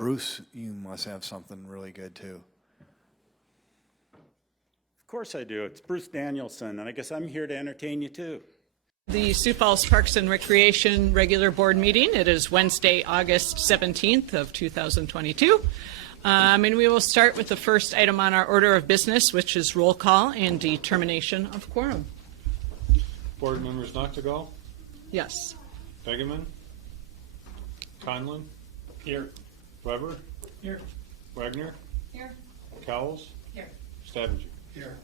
Bruce, you must have something really good too. Of course I do. It's Bruce Danielson, and I guess I'm here to entertain you too. The Sioux Falls Parks and Recreation regular board meeting. It is Wednesday, August 17th of 2022. And we will start with the first item on our order of business, which is roll call and determination of quorum. Board members Noctegal? Yes. Begeman? Conlon? Here. Weber? Here. Wagner? Here. Cowles? Here. Stavinger? Here.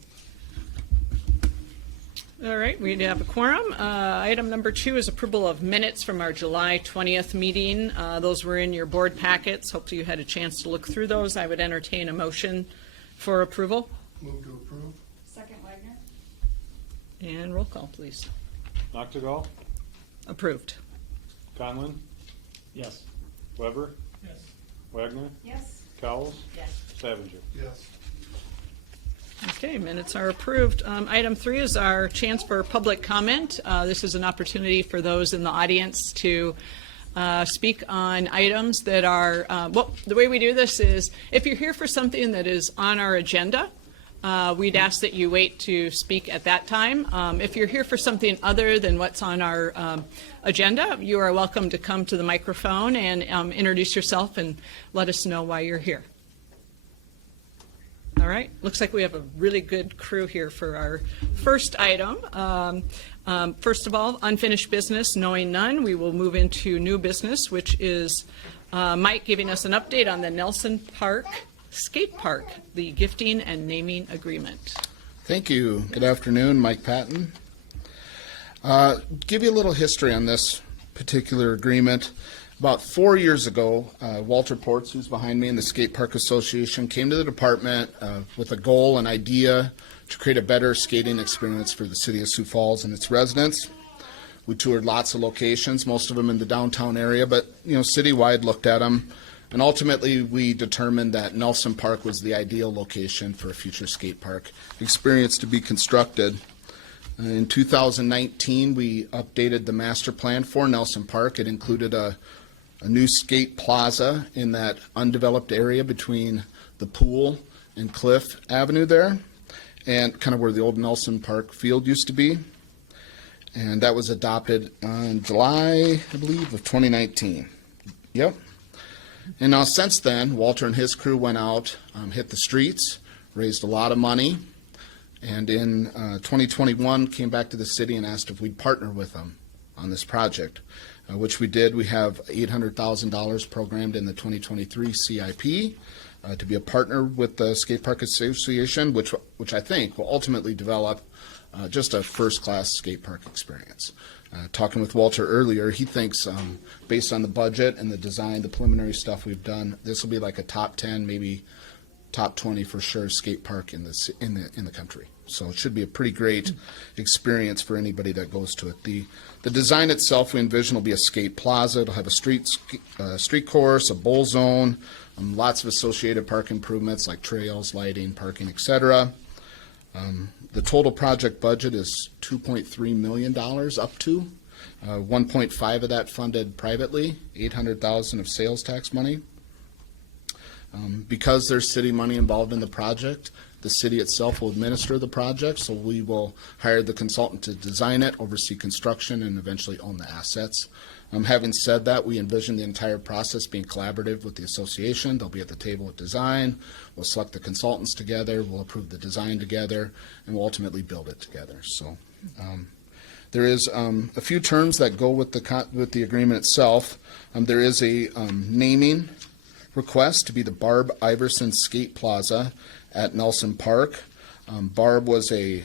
All right, we have a quorum. Item number 2 is approval of minutes from our July 20th meeting. Those were in your board packets. Hopefully you had a chance to look through those. I would entertain a motion for approval. Move to approve. Second, Wagner. And roll call, please. Noctegal? Approved. Conlon? Yes. Weber? Yes. Wagner? Yes. Cowles? Yes. Stavinger? Yes. Okay, minutes are approved. Item 3 is our chance for public comment. This is an opportunity for those in the audience to speak on items that are, well, the way we do this is if you're here for something that is on our agenda, we'd ask that you wait to speak at that time. If you're here for something other than what's on our agenda, you are welcome to come to the microphone and introduce yourself and let us know why you're here. All right, looks like we have a really good crew here for our first item. First of all, unfinished business, knowing none, we will move into new business, which is Mike giving us an update on the Nelson Park Skate Park, the gifting and naming agreement. Thank you. Good afternoon, Mike Patton. Give you a little history on this particular agreement. About 4 years ago, Walter Ports, who's behind me in the Skate Park Association, came to the department with a goal, an idea to create a better skating experience for the city of Sioux Falls and its residents. We toured lots of locations, most of them in the downtown area, but citywide looked at them. And ultimately, we determined that Nelson Park was the ideal location for a future skate park experience to be constructed. In 2019, we updated the master plan for Nelson Park. It included a new skate plaza in that undeveloped area between the pool and Cliff Avenue there, and kind of where the old Nelson Park field used to be. And that was adopted in July, I believe, of 2019. Yep. And now since then, Walter and his crew went out, hit the streets, raised a lot of money, and in 2021 came back to the city and asked if we'd partner with them on this project, which we did. We have $800,000 programmed in the 2023 CIP to be a partner with the Skate Park Association, which I think will ultimately develop just a first-class skate park experience. Talking with Walter earlier, he thinks based on the budget and the design, the preliminary stuff we've done, this will be like a top 10, maybe top 20 for sure skate park in the country. So it should be a pretty great experience for anybody that goes to it. The design itself we envision will be a skate plaza. It'll have a street course, a bowl zone, lots of associated park improvements like trails, lighting, parking, etc. The total project budget is $2.3 million up to. 1.5 of that funded privately, $800,000 of sales tax money. Because there's city money involved in the project, the city itself will administer the project, so we will hire the consultant to design it, oversee construction, and eventually own the assets. Having said that, we envision the entire process being collaborative with the association. They'll be at the table with design. We'll select the consultants together. We'll approve the design together, and we'll ultimately build it together. So there is a few terms that go with the agreement itself. There is a naming request to be the Barb Iverson Skate Plaza at Nelson Park. Barb was a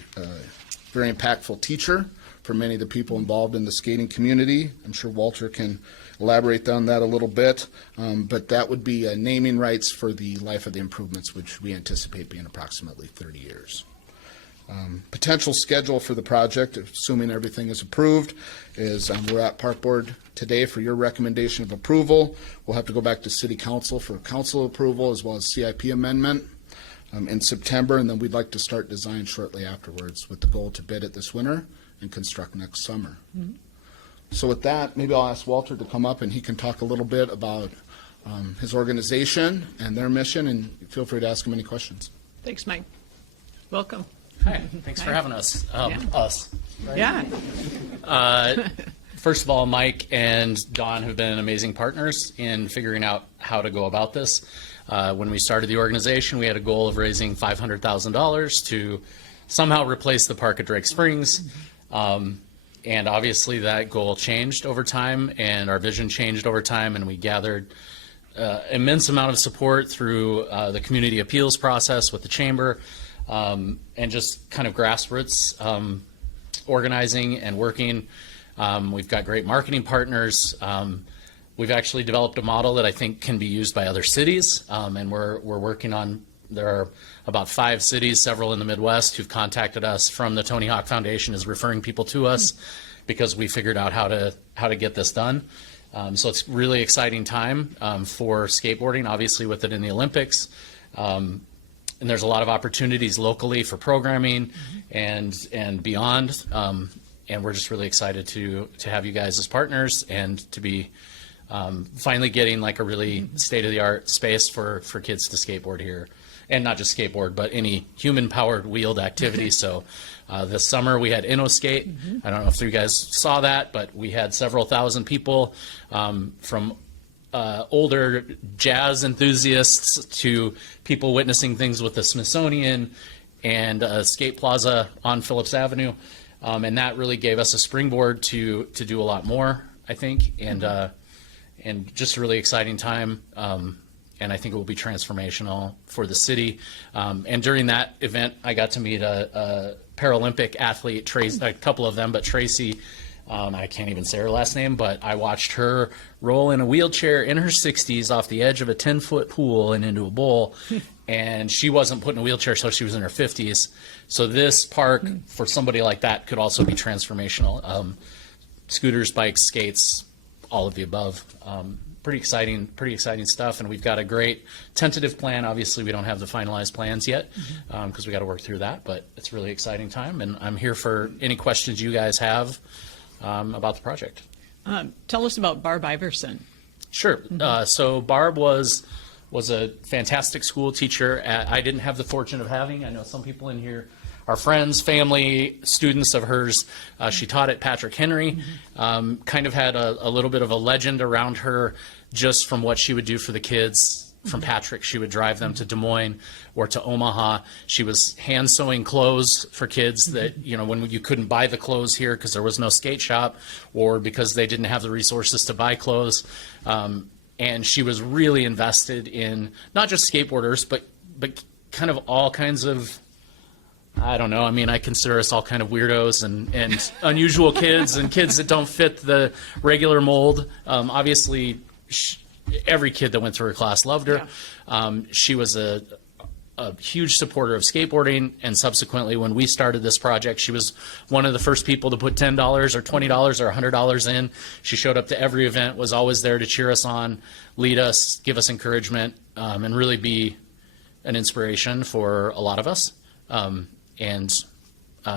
very impactful teacher for many of the people involved in the skating community. I'm sure Walter can elaborate on that a little bit, but that would be naming rights for the life of the improvements, which we anticipate being approximately 30 years. Potential schedule for the project, assuming everything is approved, is we're at Park Board today for your recommendation of approval. We'll have to go back to City Council for council approval as well as CIP amendment in September, and then we'd like to start design shortly afterwards with the goal to bid it this winter and construct next summer. Mm-hmm. So with that, maybe I'll ask Walter to come up and he can talk a little bit about his organization and their mission, and feel free to ask him any questions. Thanks, Mike. Welcome. Hi, thanks for having us. Yeah. Us. Yeah. First of all, Mike and Don have been amazing partners in figuring out how to go about this. When we started the organization, we had a goal of raising $500,000 to somehow replace the park at Drake Springs. And obviously that goal changed over time, and our vision changed over time, and we gathered immense amount of support through the community appeals process with the chamber, and just kind of grassroots organizing and working. We've got great marketing partners. We've actually developed a model that I think can be used by other cities, and we're working on. There are about 5 cities, several in the Midwest, who've contacted us from the Tony Hawk Foundation, is referring people to us because we figured out how to get this done. So it's really exciting time for skateboarding, obviously with it in the Olympics. And there's a lot of opportunities locally for programming and beyond. And we're just really excited to have you guys as partners and to be finally getting like a really state-of-the-art space for kids to skateboard here. And not just skateboard, but any human-powered wheeled activity. So this summer we had InnoSkate. I don't know if you guys saw that, but we had several thousand people from older jazz enthusiasts to people witnessing things with the Smithsonian and Skate Plaza on Phillips Avenue. And that really gave us a springboard to do a lot more, I think, and just a really exciting time. And I think it will be transformational for the city. And during that event, I got to meet a Paralympic athlete, Tracy, a couple of them, but Tracy, I can't even say her last name, but I watched her roll in a wheelchair in her 60s off the edge of a 10-foot pool and into a bowl. And she wasn't put in a wheelchair, so she was in her 50s. So this park, for somebody like that, could also be transformational. Scooters, bikes, skates, all of the above. Pretty exciting stuff, and we've got a great tentative plan. Obviously, we don't have the finalized plans yet because we got to work through that, but it's a really exciting time, and I'm here for any questions you guys have about the project. Tell us about Barb Iverson. Sure. So Barb was a fantastic school teacher. I didn't have the fortune of having. I know some people in here are friends, family, students of hers. She taught at Patrick Henry, kind of had a little bit of a legend around her just from what she would do for the kids. From Patrick, she would drive them to Des Moines or to Omaha. She was hand sewing clothes for kids that, when you couldn't buy the clothes here because there was no skate shop or because they didn't have the resources to buy clothes. And she was really invested in not just skateboarders, but kind of all kinds of, I don't know. I mean, I consider us all kind of weirdos and unusual kids and kids that don't fit the regular mold. Obviously, every kid that went through her class loved her. Yeah. She was a huge supporter of skateboarding, and subsequently, when we started this project, she was one of the first people to put $10 or $20 or $100 in. She showed up to every event, was always there to cheer us on, lead us, give us encouragement, and really be an inspiration for a lot of us. And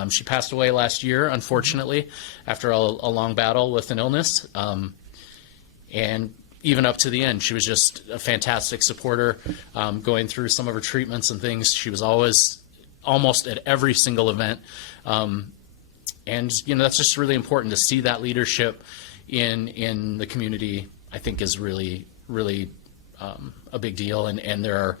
she passed away last year, unfortunately, after a long battle with an illness. And even up to the end, she was just a fantastic supporter, going through some of her treatments and things. She was always almost at every single event. And, that's just really important to see that leadership in the community, I think is really, really a big deal. And there are,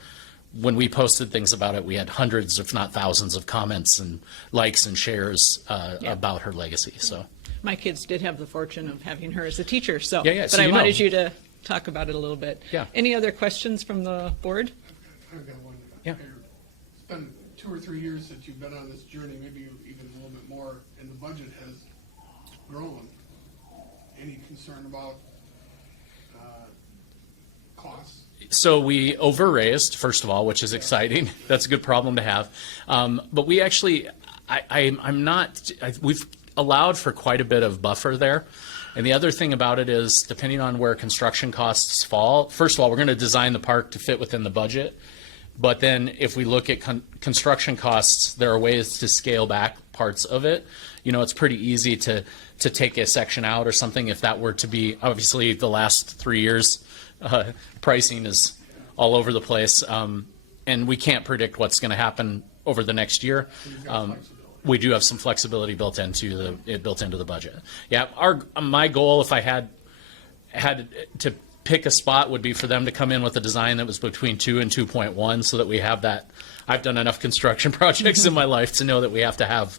when we posted things about it, we had hundreds, if not thousands, of comments and likes and shares about her legacy. So My kids did have the fortune of having her as a teacher, so, Yeah, but so I you wanted know. you to talk about it a little bit. Yeah. Any other questions from the board? I've got one. Yeah. It's been 2 or 3 years since you've been on this journey, maybe even a little bit more, and the budget has grown. Any concern about costs? So we overraised, first of all, which is exciting. That's a good problem to have. But we actually, we've allowed for quite a bit of buffer there. And the other thing about it is, depending on where construction costs fall, first of all, we're going to design the park to fit within the budget. But then if we look at construction costs, there are ways to scale back parts of it. It's pretty easy to take a section out or something if that were to be, obviously the last 3 years, pricing is all over the place, and we can't predict what's going to happen over the next year. We do have some flexibility built into the budget. Yeah, my goal, if I had to pick a spot, would be for them to come in with a design that was between 2 and 2.1, so that we have that. I've done enough construction projects in my life to know that we have to have,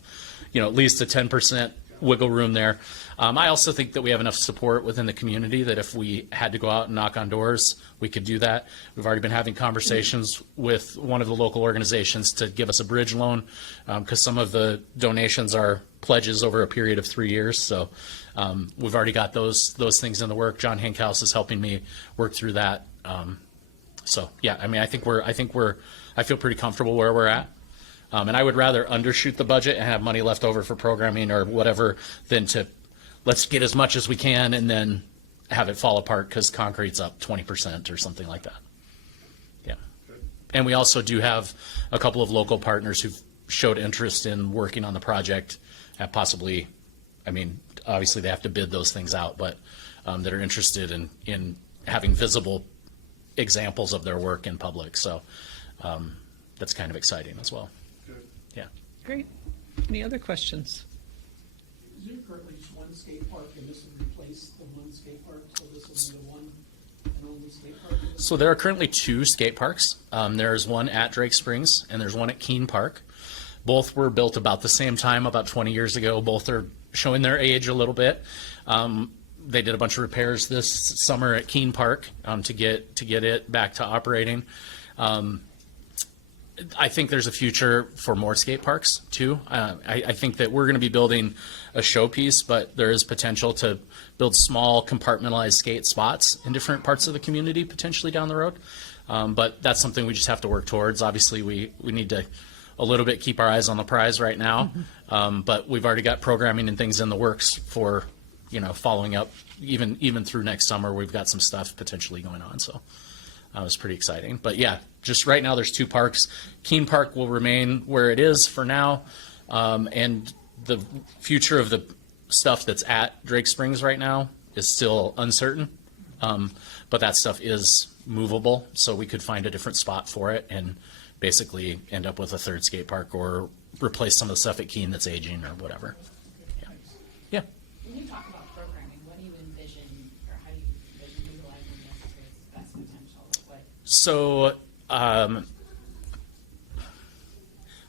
at least a 10% wiggle room there. I also think that we have enough support within the community that if we had to go out and knock on doors, we could do that. We've already been having conversations with one of the local organizations to give us a bridge loan, because some of the donations are pledges over a period of 3 years. So we've already got those things in the work. John Hinkhouse is helping me work through that. So yeah, I mean, I feel pretty comfortable where we're at. And I would rather undershoot the budget and have money left over for programming or whatever than to let's get as much as we can and then have it fall apart because concrete's up 20% or something like that. Yeah. And we also do have a couple of local partners who've showed interest in working on the project, possibly, I mean, obviously they have to bid those things out, but that are interested in having visible examples of their work in public. So that's kind of exciting as well. Yeah. Great. Any other questions? Is there currently just one skate park, and this would replace the one skate park, so this will be the one and only skate park? So there are currently 2 skate parks. There's one at Drake Springs and there's one at Keene Park. Both were built about the same time, about 20 years ago. Both are showing their age a little bit. They did a bunch of repairs this summer at Keene Park to get it back to operating. I think there's a future for more skate parks too. I think that we're going to be building a showpiece, but there is potential to build small compartmentalized skate spots in different parts of the community potentially down the road. But that's something we just have to work towards. Obviously, we need to a little bit keep our eyes on the prize right now. But we've already got programming and things in the works for, following up even through next summer. We've got some stuff potentially going on. So. It's pretty exciting. But yeah, just right now there's 2 parks. Keene Park will remain where it is for now. And the future of the stuff that's at Drake Springs right now is still uncertain. But that stuff is movable, so we could find a different spot for it and basically end up with a 3rd skate park or replace some of the stuff at Keene that's aging or whatever. Yeah. Yeah. When you talk about programming, what do you envision, or how do you utilize its best potential? So,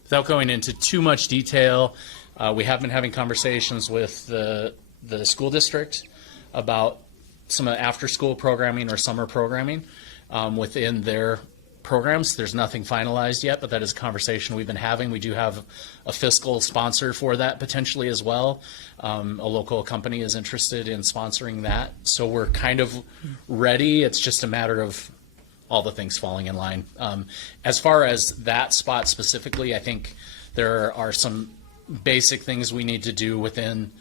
without going into too much detail, we have been having conversations with the school district about some after-school programming or summer programming within their programs. There's nothing finalized yet, but that is a conversation we've been having. We do have a fiscal sponsor for that potentially as well. A local company is interested in sponsoring that. So we're kind of ready. It's just a matter of all the things falling in line. As far as that spot specifically, I think there are some basic things we need to do within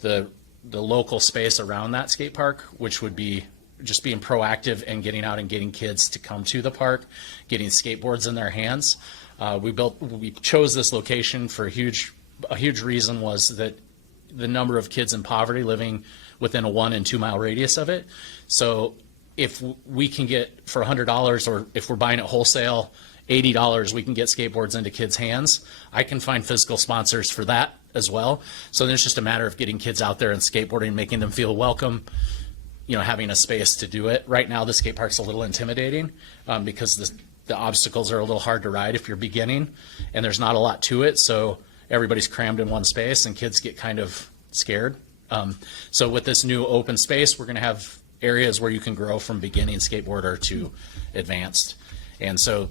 the local space around that skate park, which would be just being proactive and getting out and getting kids to come to the park, getting skateboards in their hands. We chose this location for a huge reason was that the number of kids in poverty living within a 1 and 2 mile radius of it. So if we can get for $100, or if we're buying it wholesale, $80, we can get skateboards into kids' hands. I can find physical sponsors for that as well. So then it's just a matter of getting kids out there and skateboarding, making them feel welcome, having a space to do it. Right now, the skate park's a little intimidating because the obstacles are a little hard to ride if you're beginning, and there's not a lot to it. So everybody's crammed in one space, and kids get kind of scared. So with this new open space, we're going to have areas where you can grow from beginning skateboarder to advanced. And so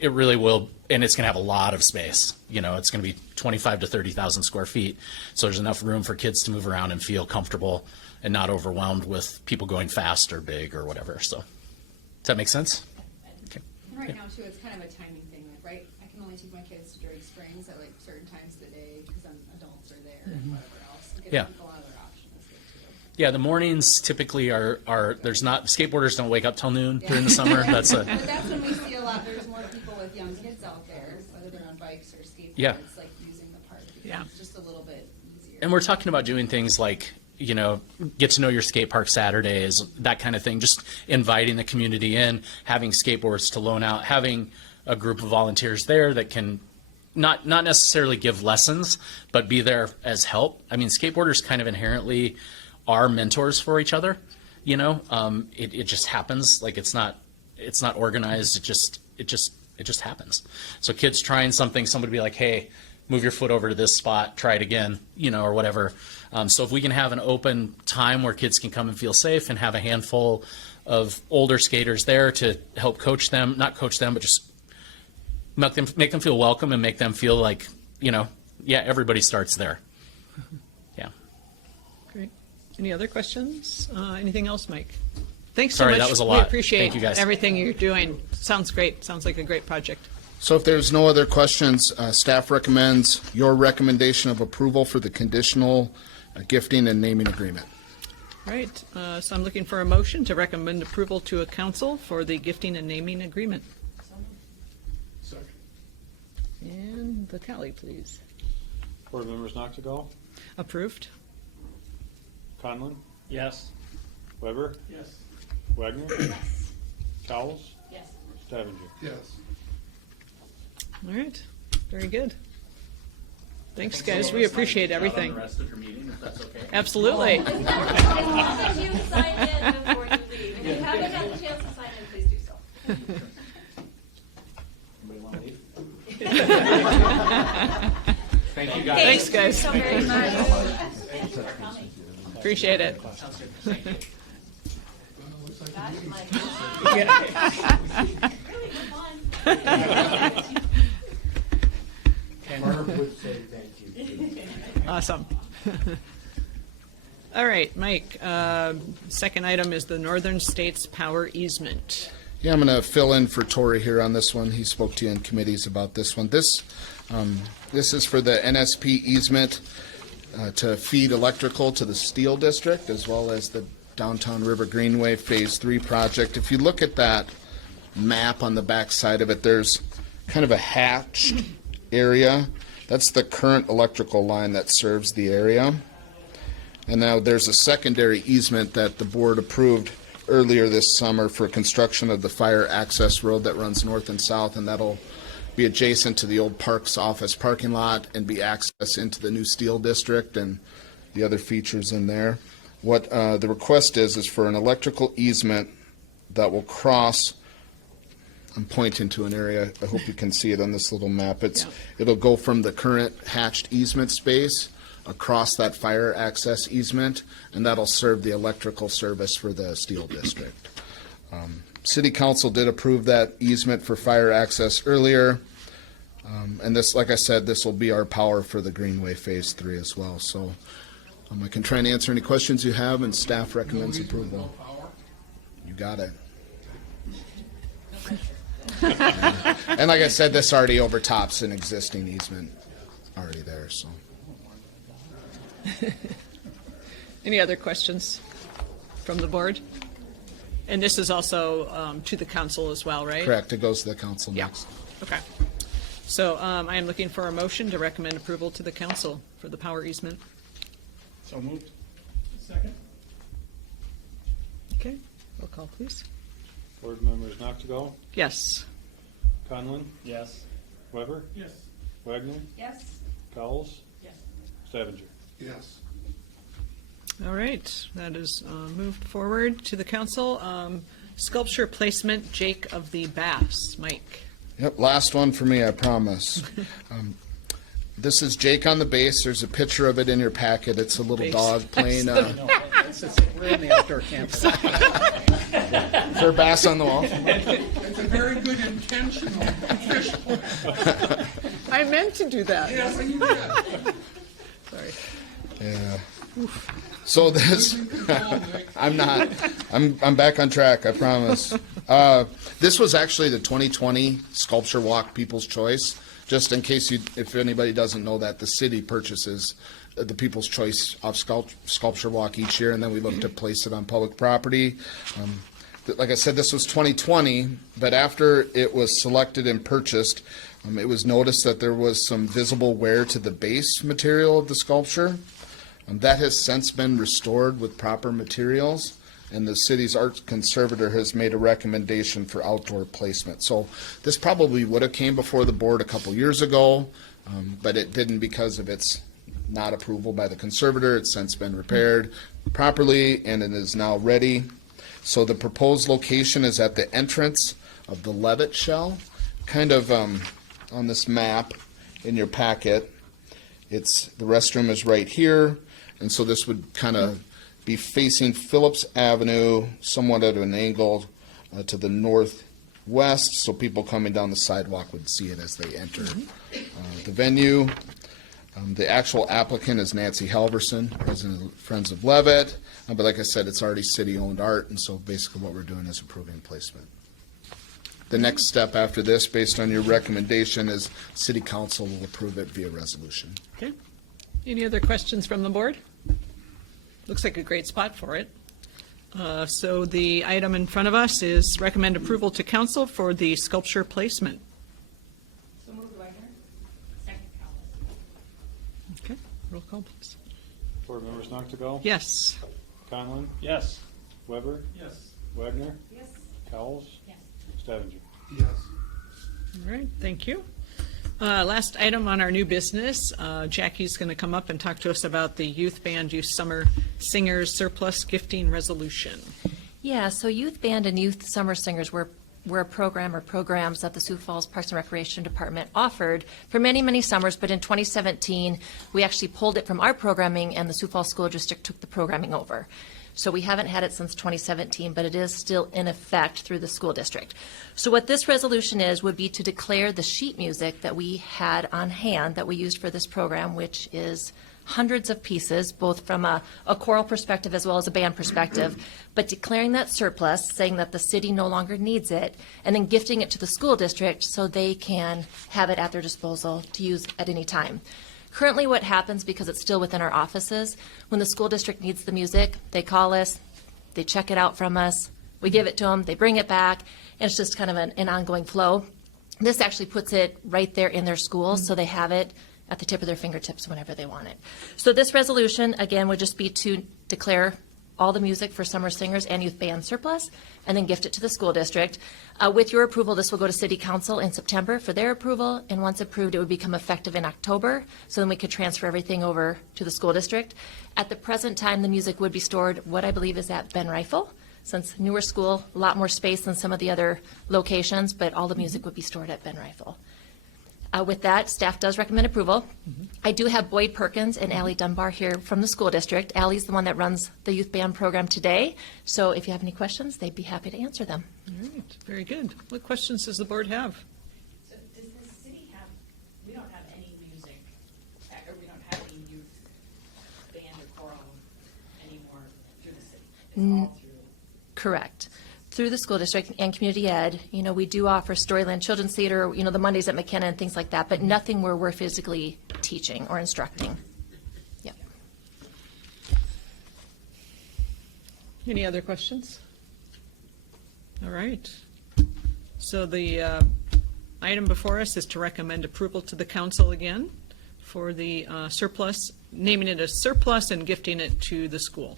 it really will, and it's going to have a lot of space. It's going to be 25 to 30,000 square feet. So there's enough room for kids to move around and feel comfortable and not overwhelmed with people going fast or big or whatever. So does that make sense? Okay. And right now too, it's kind of a timing thing. Right, I can only take my kids to Drake Springs at certain times of the day because adults are there and whatever else. It gives people another option is good too. Yeah, the mornings typically are there's not, skateboarders don't wake up till noon during the summer. But that's when we see a lot. There's more people with young kids out there, whether they're on bikes or skateboards, using the park. Yeah. It's just a little bit easier. And we're talking about doing things like you know, get to know your skate park Saturdays, that kind of thing. Just inviting the community in, having skateboards to loan out, having a group of volunteers there that can not necessarily give lessons, but be there as help. I mean, skateboarders kind of inherently are mentors for each other. You know, it just happens. Like it's not organized. It just happens. So kids trying something, somebody be like, hey, move your foot over to this spot, try it again, you know, or whatever. So if we can have an open time where kids can come and feel safe and have a handful of older skaters there to help coach them, not coach them, but just make them feel welcome and make them feel like, you know, yeah, everybody starts there. Yeah. Great. Any other questions? Anything else, Mike? Thanks so Sorry, much. that was a We lot. appreciate Thank you, guys. everything you're doing. Sounds great. Sounds like a great project. So if there's no other questions, staff recommends your recommendation of approval for the conditional gifting and naming agreement. Right. So I'm looking for a motion to recommend approval to a council for the gifting and naming agreement. Second. And the tally, please. Board members Noctigal, Approved. Conlon, Yes. Weber, Yes. Wagner, Yes. Cowles, Yes. Stavinger. Yes. All right. Very good. Thanks, guys. We appreciate everything. The rest of your meeting, if that's okay. Absolutely. As long as you sign in before you leave. If you haven't had the chance to sign in, please do so. Anybody want to leave? Thank you, guys. Thanks, guys. Thank you so very much. Thank you for coming. Appreciate it. Sounds good. Thank you. That might really good fun. Barb would say thank you. Awesome. All right, Mike, second item is the Northern States Power Easement. Yeah, I'm going to fill in for Tori here on this one. He spoke to you in committees about this one. This is for the NSP easement to feed electrical to the Steel District as well as the Downtown River Greenway Phase 3 project. If you look at that map on the back side of it, there's kind of a hatched area. That's the current electrical line that serves the area. And now there's a secondary easement that the board approved earlier this summer for construction of the fire access road that runs north and south, and that'll be adjacent to the old Parks office parking lot and be access into the new Steel District and the other features in there. What the request is for an electrical easement that will cross. I'm pointing to an area. I hope you can see it on this little map. It'll go from the current hatched easement space across that fire access easement, and that'll serve the electrical service for the Steel District. City Council did approve that easement for fire access earlier, and this, like I said, this will be our power for the Greenway Phase 3 as well. So I can try and answer any questions you have, and staff recommends approval. Power. You got it. And like I said, this already overtops an existing easement already there, so. Any other questions from the board? And this is also to the council as well, right? Correct, it goes to the council Yeah. next. Okay. So I am looking for a motion to recommend approval to the council for the power easement. So moved. Second. Okay, roll call, please. Board members Noctigal, Yes. Conlon, Yes. Weber, Yes. Wagner, Yes. Cowles, Yes. Stavinger. Yes. All right, that is moved forward to the council. Sculpture placement, Jake of the Bass. Mike. Yep, last one for me, I promise. This is Jake on the base. There's a picture of it in your packet. It's a little Base. dog playing. No, we're in the outdoor campus. Is there a bass on the wall? It's a very good intentional fish play. I meant to do that. Yes, you did. Sorry. Yeah. So this, I'm back on track, I promise. This was actually the 2020 Sculpture Walk People's Choice. Just in case if anybody doesn't know that, the city purchases the People's Choice of Sculpture Walk each year, and then we look to place it on public property. Like I said, this was 2020, but after it was selected and purchased, it was noticed that there was some visible wear to the base material of the sculpture. That has since been restored with proper materials, and the city's art conservator has made a recommendation for outdoor placement. So this probably would have came before the board a couple years ago, but it didn't because of its not approval by the conservator. It's since been repaired properly, and it is now ready. So the proposed location is at the entrance of the Levitt Shell, kind of on this map in your packet. The restroom is right here, and so this would kind of be facing Phillips Avenue, somewhat at an angle to the northwest, so people coming down the sidewalk would see it as they enter the venue. The actual applicant is Nancy Halverson, president of Friends of Levitt, but like I said, it's already city-owned art, and so basically what we're doing is approving placement. The next step after this, based on your recommendation, is City Council will approve it via resolution. Okay. Any other questions from the board? Looks like a great spot for it. So the item in front of us is recommend approval to council for the sculpture placement. So moved, Wagner. Second, Callis. Okay, roll call, please. Board members Noctigal? Yes. Conlon? Yes. Weber? Yes. Wagner? Yes. Cowles? Yes. Stavanger? Yes. All right, thank you. Last item on our new business, Jackie's going to come up and talk to us about the Youth Band Youth Summer Singers Surplus Gifting Resolution. Yeah, so Youth Band and Youth Summer Singers were a program or programs that the Sioux Falls Parks and Recreation Department offered for many, many summers, but in 2017, we actually pulled it from our programming and the Sioux Falls School District took the programming over. So we haven't had it since 2017, but it is still in effect through the school district. So what this resolution is would be to declare the sheet music that we had on hand that we used for this program, which is hundreds of pieces, both from a choral perspective as well as a band perspective, but declaring that surplus, saying that the city no longer needs it, and then gifting it to the school district so they can have it at their disposal to use at any time. Currently what happens, because it's still within our offices, when the school district needs the music, they call us, they check it out from us, we give it to them, they bring it back, and it's just kind of an ongoing flow. This actually puts it right there in their schools, so they have it at the tip of their fingertips whenever they want it. So this resolution, again, would just be to declare all the music for summer singers and youth band surplus, and then gift it to the school district. With your approval, this will go to City Council in September for their approval, and once approved, it would become effective in October, so then we could transfer everything over to the school district. At the present time, the music would be stored, what I believe is at Ben Rifle, since newer school, a lot more space than some of the other locations, but all the music would be stored at Ben Rifle. With that, staff does recommend approval. I do have Boyd Perkins and Allie Dunbar here from the school district. Allie's the one that runs the youth band program today, so if you have any questions, they'd be happy to answer them. All right, very good. What questions does the board have? So does the city have, we don't have any music, or we don't have any youth band or choral anymore through the city? It's all through. Correct. Through the school district and community ed, we do offer Storyland Children's Theater, the Mondays at McKenna and things like that, but nothing where we're physically teaching or instructing. Yep. Any other questions? All right. So the item before us is to recommend approval to the council again for the surplus, naming it a surplus and gifting it to the school.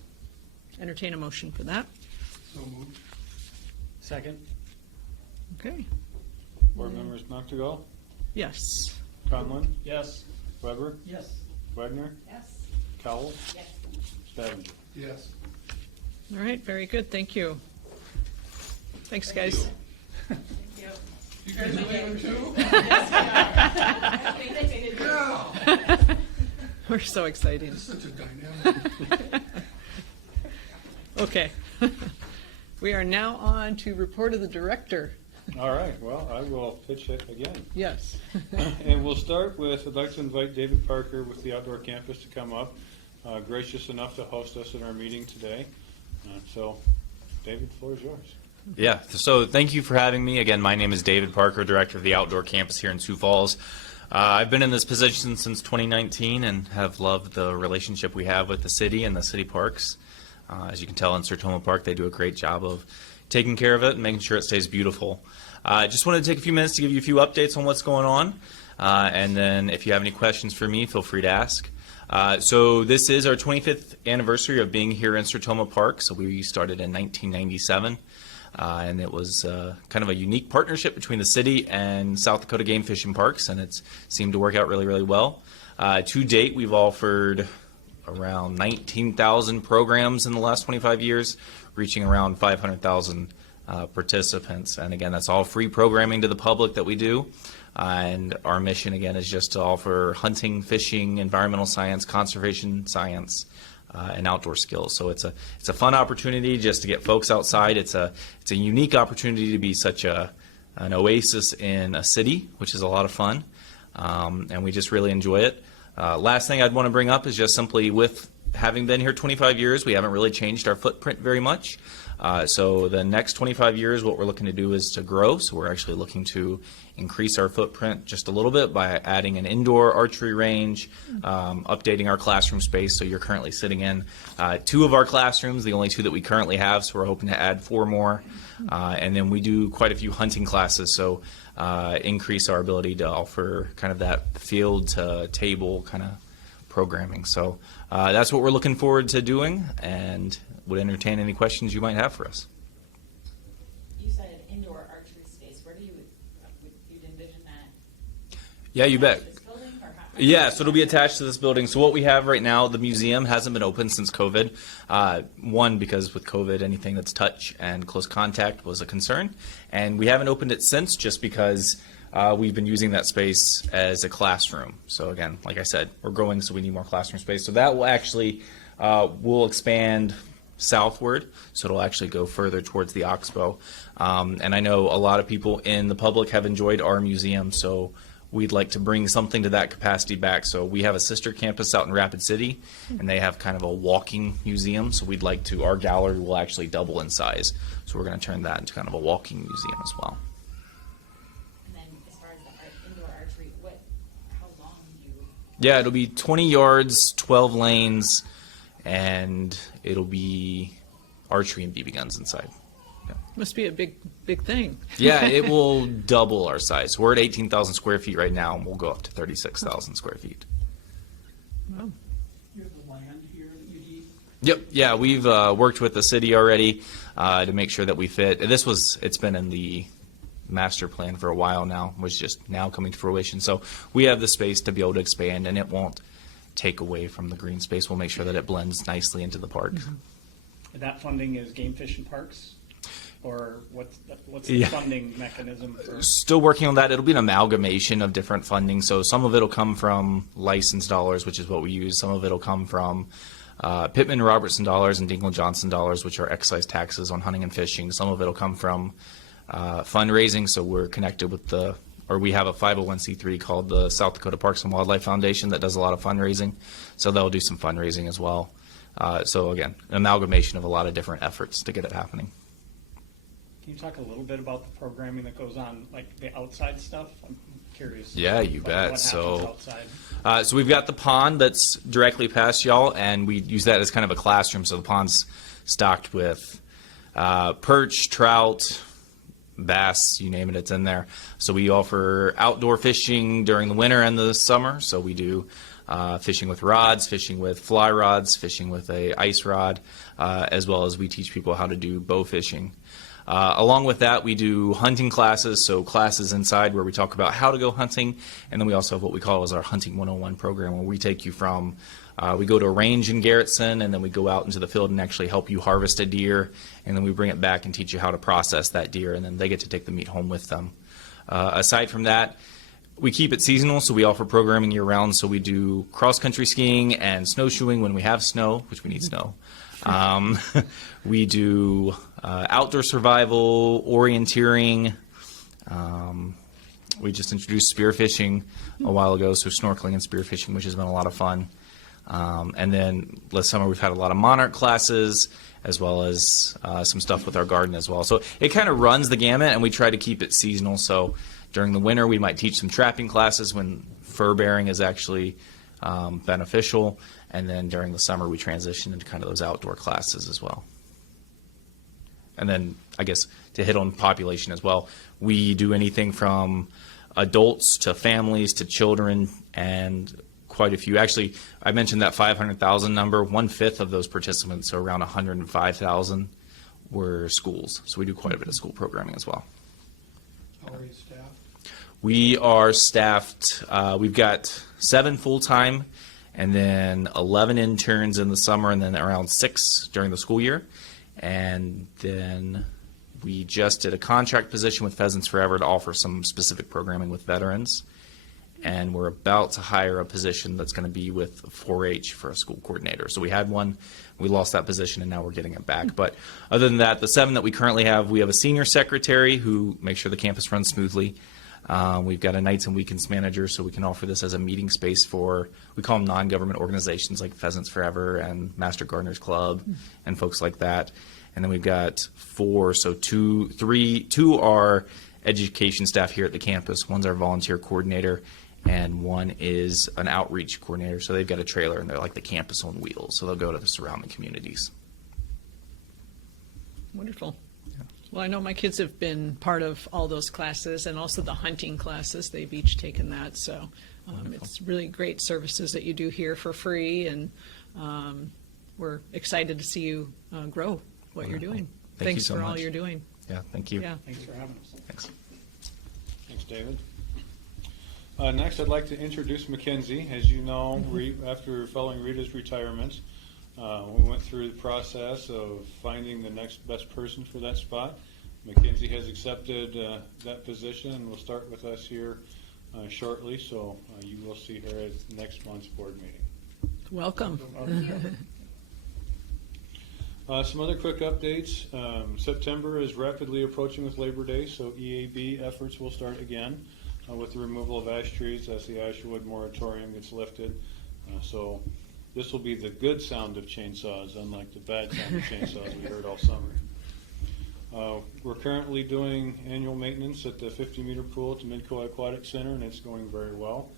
Entertain a motion for that. So moved. Second. Okay. Board members Noctigal? Yes. Conlon? Yes. Weber? Yes. Wagner? Yes. Cowles? Yes. Stavanger? Yes. All right, very good. Thank you. Thanks, guys. Thank you. You guys are leaving too? Yeah. We're so excited. It's such a dynamic. Okay. We are now on to report of the director. All right, well, I will pitch it again. Yes. And we'll start with, I'd like to invite David Parker with the Outdoor Campus to come up, gracious enough to host us in our meeting today. So, David, the floor is yours. Yeah, so thank you for having me. Again, my name is David Parker, Director of the Outdoor Campus here in Sioux Falls. I've been in this position since 2019 and have loved the relationship we have with the city and the city parks. As you can tell in Sertoma Park, they do a great job of taking care of it and making sure it stays beautiful. I just wanted to take a few minutes to give you a few updates on what's going on, and then if you have any questions for me, feel free to ask. So this is our 25th anniversary of being here in Sertoma Park. So we started in 1997. And it was kind of a unique partnership between the city and South Dakota Game Fish and Parks, and it's seemed to work out really, really well. To date, we've offered around 19,000 programs in the last 25 years, reaching around 500,000 participants. And again, that's all free programming to the public that we do. And our mission, again, is just to offer hunting, fishing, environmental science, conservation science, and outdoor skills. So it's a fun opportunity just to get folks outside. It's a unique opportunity to be such an oasis in a city, which is a lot of fun, and we just really enjoy it. Last thing I'd want to bring up is just simply with having been here 25 years, we haven't really changed our footprint very much. So the next 25 years, what we're looking to do is to grow. So we're actually looking to increase our footprint just a little bit by adding an indoor archery range, updating our classroom space. So you're currently sitting in 2 of our classrooms, the only 2 that we currently have. So we're hoping to add 4 more. And then we do quite a few hunting classes. So increase our ability to offer kind of that field to table kind of programming. So that's what we're looking forward to doing, and would entertain any questions you might have for us. You said indoor archery space. Where do you'd envision that? Yeah, you bet. This building, or how? Yeah, so it'll be attached to this building. So what we have right now, the museum hasn't been open since COVID. One, because with COVID, anything that's touch and close contact was a concern. And we haven't opened it since just because we've been using that space as a classroom. So again, like I said, we're growing, so we need more classroom space. So that will actually, we'll expand southward, so it'll actually go further towards the Oxbow. And I know a lot of people in the public have enjoyed our museum, so we'd like to bring something to that capacity back. So we have a sister campus out in Rapid City, and they have kind of a walking museum, so we'd like to, our gallery will actually double in size. So we're going to turn that into kind of a walking museum as well. And then as far as the indoor archery, how long do you? Yeah, it'll be 20 yards, 12 lanes, and it'll be archery and BB guns inside. Yeah. Must be a big thing. Yeah, it will double our size. We're at 18,000 square feet right now, and we'll go up to 36,000 square feet. Wow. You have the land here that you need? Yep, yeah, we've worked with the city already to make sure that we fit. It's been in the master plan for a while now, was just now coming to fruition. So we have the space to be able to expand, and it won't take away from the green space. We'll make sure that it blends nicely into the park. And that funding is Game Fish and Parks? Or what's the funding mechanism for? Still working on that. It'll be an amalgamation of different funding. So some of it will come from license dollars, which is what we use. Some of it will come from Pittman Robertson dollars and Dingle Johnson dollars, which are excise taxes on hunting and fishing. Some of it will come from fundraising. So we're connected with we have a 501c3 called the South Dakota Parks and Wildlife Foundation that does a lot of fundraising. So they'll do some fundraising as well. So again, an amalgamation of a lot of different efforts to get it happening. Can you talk a little bit about the programming that goes on, like the outside stuff? I'm curious. Yeah, you bet. What So, happens outside? so we've got the pond that's directly past y'all, and we use that as kind of a classroom. So the pond's stocked with perch, trout, bass, you name it, it's in there. So we offer outdoor fishing during the winter and the summer. So we do fishing with rods, fishing with fly rods, fishing with a ice rod, as well as we teach people how to do bow fishing. Along with that, we do hunting classes, so classes inside where we talk about how to go hunting, and then we also have what we call as our Hunting 101 program, where we take you from, we go to a range in Garrettson, and then we go out into the field and actually help you harvest a deer, and then we bring it back and teach you how to process that deer, and then they get to take the meat home with them. Aside from that, we keep it seasonal, so we offer programming year-round, so we do cross-country skiing and snowshoeing when we have snow, which we need snow. We do outdoor survival, orienteering. We just introduced spearfishing a while ago, so snorkeling and spearfishing, which has been a lot of fun. And then last summer we've had a lot of monarch classes, as well as some stuff with our garden as well. So it kind of runs the gamut, and we try to keep it seasonal. So during the winter we might teach some trapping classes when fur bearing is actually beneficial. And then during the summer, we transition into kind of those outdoor classes as well. And then, I guess, to hit on population as well, we do anything from adults to families to children, and quite a few. Actually, I mentioned that 500,000 number. 1/5 of those participants, so around 105,000, were schools. So we do quite a bit of school programming as well. How are you staffed? We are staffed. We've got 7 full-time, and then 11 interns in the summer, and then around 6 during the school year. And then we just did a contract position with Pheasants Forever to offer some specific programming with veterans. And we're about to hire a position that's going to be with 4-H for a school coordinator. So we had one, we lost that position, and now we're getting it back. But other than that, the 7 that we currently have, we have a senior secretary who makes sure the campus runs smoothly. We've got a nights and weekends manager, so we can offer this as a meeting space for, we call them non-government organizations like Pheasants Forever and Master Gardeners Club and folks like that. And then we've got 4, so 2 are education staff here at the campus. One's our volunteer coordinator, and one is an outreach coordinator. So they've got a trailer, and they're like the campus on wheels. So they'll go to the surrounding communities. Wonderful. Well, I know my kids have been part of all those classes and also the hunting classes. They've each taken that. So it's really great services that you do here for free, and we're excited to see you grow what you're doing. Thank you Thanks so for all much. you're doing. Yeah, thank you. Yeah. Thanks for having us. Thanks. Thanks, David. Next, I'd like to introduce Mackenzie. As you know, after following Rita's retirement, we went through the process of finding the next best person for that spot. Mackenzie has accepted that position and will start with us here shortly, so you will see her at next month's board meeting. Welcome. Some other quick updates. September is rapidly approaching with Labor Day, so EAB efforts will start again with the removal of ash trees as the Ashwood moratorium gets lifted. So this will be the good sound of chainsaws, unlike the bad sound of chainsaws we heard all summer. We're currently doing annual maintenance at the 50-meter pool at the Midco Aquatic Center, and it's going very well.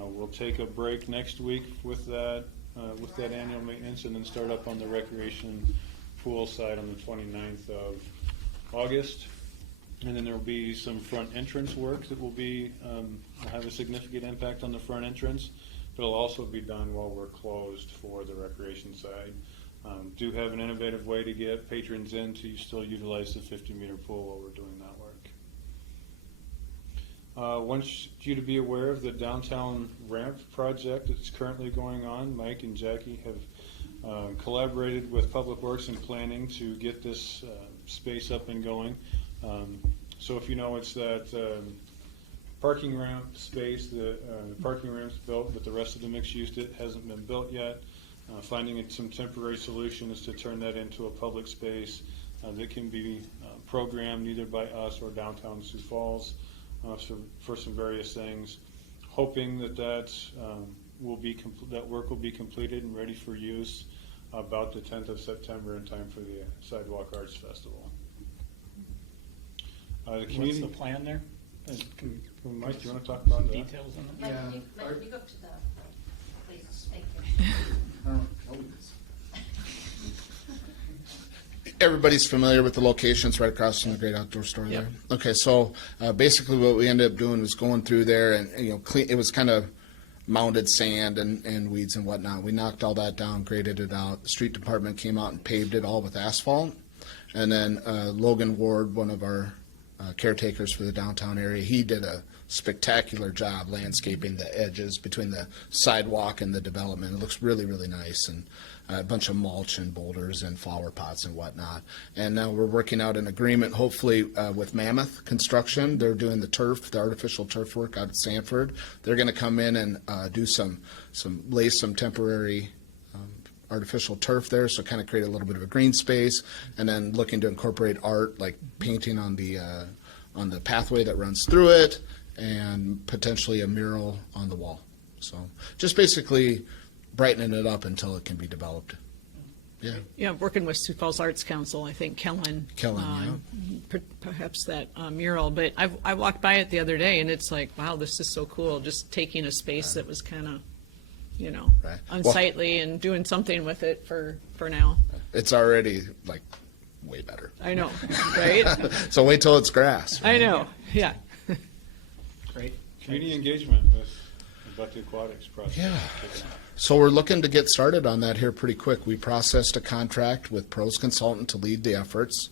We'll take a break next week with that annual maintenance, and then start up on the recreation pool side on the 29th of August. And then there will be some front entrance work that will have a significant impact on the front entrance, but it'll also be done while we're closed for the recreation side. Do have an innovative way to get patrons in to still utilize the 50-meter pool while we're doing that work. Want you to be aware of the downtown ramp project that's currently going on. Mike and Jackie have collaborated with Public Works and Planning to get this space up and going. So if you know, it's that parking ramp space, the parking ramp's built, but the rest of the mixed use hasn't been built yet. Finding some temporary solution is to turn that into a public space that can be programmed either by us or downtown Sioux Falls for some various things. Hoping that work will be completed and ready for use about the 10th of September in time for the Sidewalk Arts Festival. What's the plan there? Mike, do you want to talk about that? Details on that? Let you go to the, please, thank you. Everybody's familiar with the locations right across from the Great Outdoor Store there. Okay, so basically what we ended up doing was going through there, and it was kind of mounded sand and weeds and whatnot. We knocked all that down, graded it out. The street department came out and paved it all with asphalt. And then Logan Ward, one of our caretakers for the downtown area, he did a spectacular job landscaping the edges between the sidewalk and the development. It looks really, really nice, and a bunch of mulch and boulders and flower pots and whatnot. And now we're working out an agreement, hopefully, with Mammoth Construction. They're doing the artificial turf work out at Sanford. They're going to come in and do lay some temporary artificial turf there, so kind of create a little bit of a green space, and then looking to incorporate art, like painting on the pathway that runs through it, and potentially a mural on the wall. So just basically brightening it up until it can be developed. Yeah. Yeah, working with Sioux Falls Arts Council, I think Kellen, perhaps that mural. But I walked by it the other day, and it's like, wow, this is so cool. Just taking a space that was kind of, unsightly and doing something with it for now. It's already like way better. I know, right? So wait till it's grass. Right? I know, yeah. Great. Community engagement with about the Aquatics Project. Yeah. So we're looking to get started on that here pretty quick. We processed a contract with Pros Consultant to lead the efforts,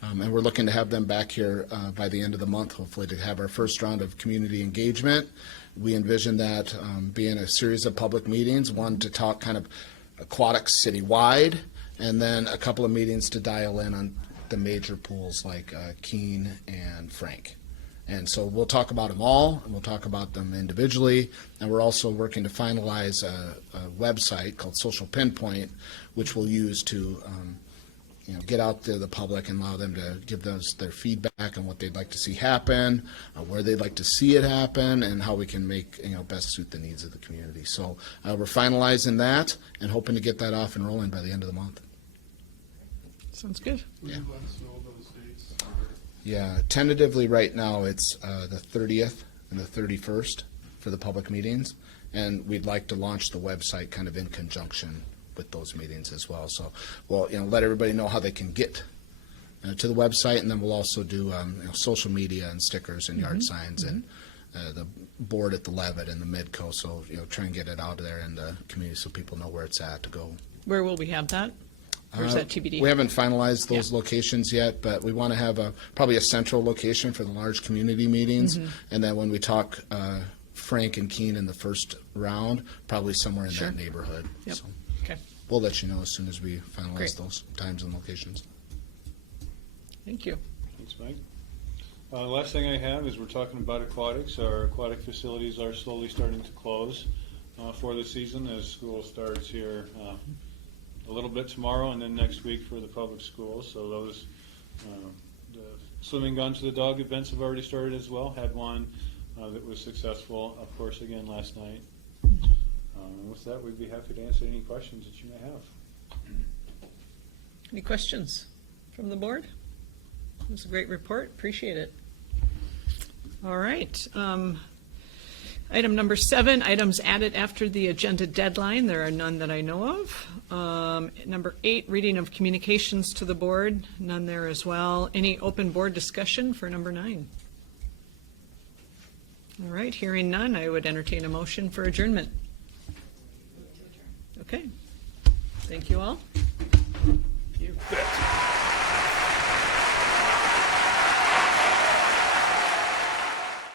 and we're looking to have them back here by the end of the month, hopefully, to have our first round of community engagement. We envision that being a series of public meetings, one to talk kind of aquatics citywide, and then a couple of meetings to dial in on the major pools like Keene and Frank. And so we'll talk about them all, and we'll talk about them individually, and we're also working to finalize a website called Social Pinpoint, which we'll use to get out to the public and allow them to give us their feedback on what they'd like to see happen, where they'd like to see it happen, and how we can make best suit the needs of the community. So we're finalizing that and hoping to get that off and rolling by the end of the month. Sounds good. Will you let us know those dates? Yeah, tentatively right now it's the 30th and the 31st for the public meetings, and we'd like to launch the website kind of in conjunction with those meetings as well. So we'll let everybody know how they can get to the website, and then we'll also do social media and stickers and yard signs and the board at the Levitt and the Midco. So try and get it out there in the community so people know where it's at to go. Where will we have that? Or is that TBD? We haven't finalized those locations yet, but we want to have probably a central location for the large community meetings. And then when we talk Frank and Keene in the first round, probably somewhere in that neighborhood. Yep. So Okay. we'll let you know as soon as we finalize Great. those times and locations. Thank you. Thanks, Mike. Last thing I have is we're talking about aquatics. Our aquatic facilities are slowly starting to close for the season as school starts here a little bit tomorrow and then next week for the public schools. So those the swimming gun to the dog events have already started as well. Had one that was successful, of course, again last night. And with that, we'd be happy to answer any questions that you may have. Any questions from the board? It was a great report. Appreciate it. All right. Item number 7, items added after the agenda deadline. There are none that I know of. Number 8, reading of communications to the board. None there as well. Any open board discussion for number 9? All right. Hearing none, I would entertain a motion for adjournment. Okay. Thank you all. You bet.